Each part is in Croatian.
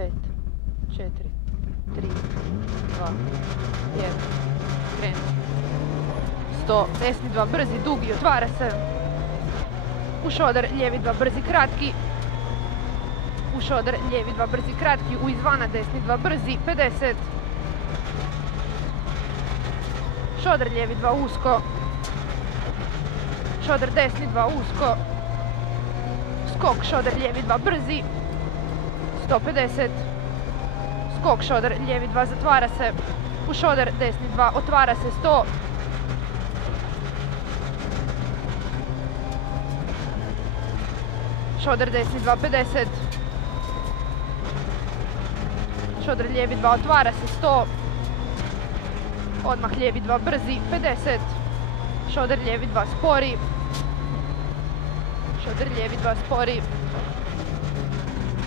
5, 4, 3, 2, 1, kreni. 100, desni 2, brzi, dugi, otvara se. U šoder, lijevi 2, brzi, kratki. U šoder, lijevi 2, brzi, kratki. U izvana, desni 2, brzi, 50. Šoder, lijevi 2, usko. Šoder, desni 2, usko. Skok, šoder, lijevi 2, brzi. 150. Skok, šoder, lijevi 2, zatvara se. U šoder, desni 2, otvara se. 100. Šoder, desni 2, 50. Šoder, lijevi 2, otvara se. 100. Odmah lijevi 2, brzi, 50. Šoder, lijevi 2, spori. Šoder, lijevi 2, spori.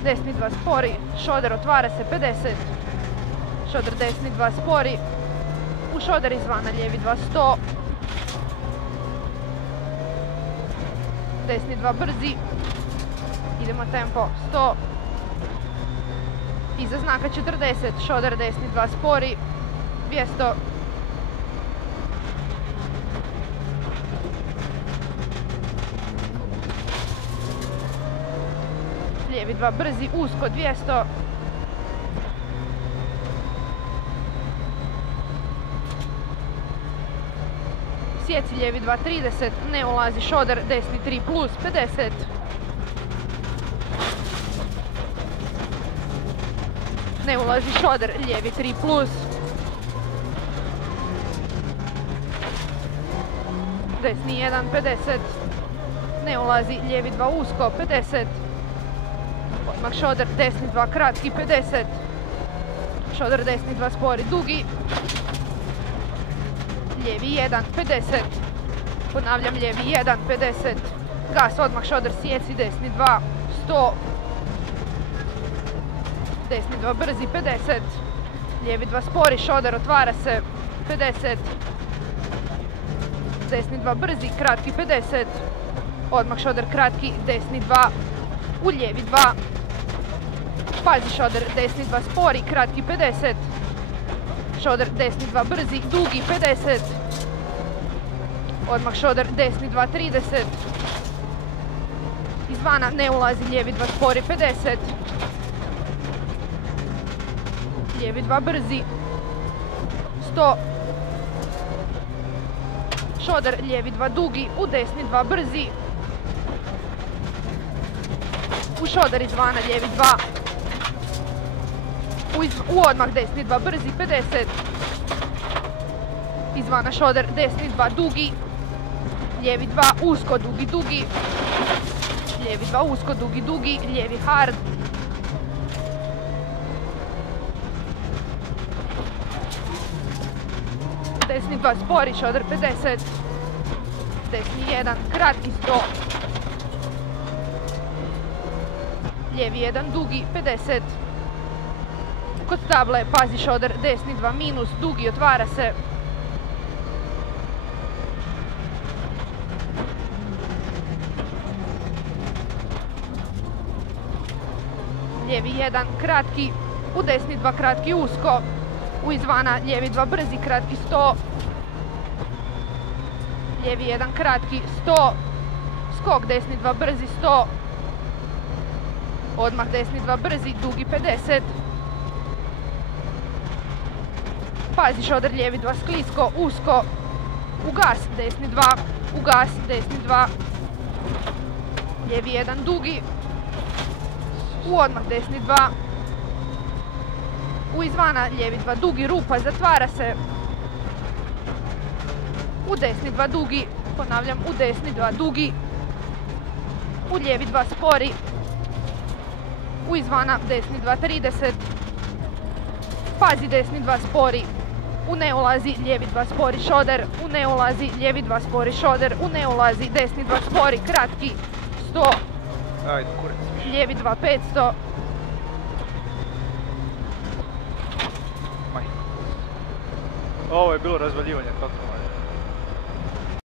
Desni 2, spori. Šoder, otvara se, 50. Šoder, desni 2, spori. U šoder izvana, lijevi 2, 100. Desni 2, brzi. Idemo tempo, 100. Iza znaka 40. Šoder, desni 2, spori. 200. Lijevi 2, brzi, usko, 200. Sjeci, lijevi 2, 30. Ne ulazi, šoder, desni 3 plus, 50. Ne ulazi, šoder, lijevi 3 plus. Desni 1, 50. Ne ulazi, lijevi 2, usko, 50. Odmah šoder, desni 2, kratki, 50. Šoder, desni 2, spori, dugi. Lijevi 1, 50. Ponavljam, lijevi 1, 50. Gas, odmah šoder, sjeci, desni 2, 100. Desni 2, brzi, 50. Lijevi 2, spori, šoder, otvara se, 50. Desni 2, brzi, kratki, 50. Odmah šoder, kratki, desni 2. U lijevi 2. Pazi šoder, desni 2, spori, kratki, 50. Šoder, desni 2, brzi, dugi, 50. Odmah šoder, desni 2, 30. Izvana ne ulazi, lijevi 2, spori, 50. Lijevi 2, brzi, 100. Šoder, lijevi 2, dugi, u desni 2, brzi. U šoder izvana, lijevi 2. U odmah desni 2, brzi, 50. Izvana šoder, desni 2, dugi. Lijevi 2, usko, dugi, dugi. Lijevi 2, usko, dugi, dugi. Lijevi hard. Desni 2, spori, šoder, 50. Desni 1, kratki, 100. Lijevi 1, dugi, 50. Kod table, pazi šoder, desni 2, minus, dugi, otvara se. Lijevi 1, kratki, u desni 2, kratki, usko. U izvana, lijevi 2, brzi, kratki, 100. Lijevi 1, kratki, 100. Skok, desni 2, brzi, 100. Odmah desni 2, brzi, dugi, 50. Pazi šoder, lijevi 2, sklisko, usko. U gas, desni 2. U gas, desni 2. Lijevi 1, dugi. U odmah desni 2. U izvana, lijevi 2, dugi, rupa, zatvara se. U desni 2, dugi. Ponavljam, u desni 2, dugi. U lijevi 2, spori. U izvana, desni 2, 30. Pazi, desni 2, spori. U ne ulazi, lijevi 2, spori, šoder. U ne ulazi, lijevi 2, spori, šoder. U ne ulazi, desni 2, spori, kratki, 100. Ajde, kurac. Lijevi 2, 500. Ovo je bilo razvaljivanje totalno.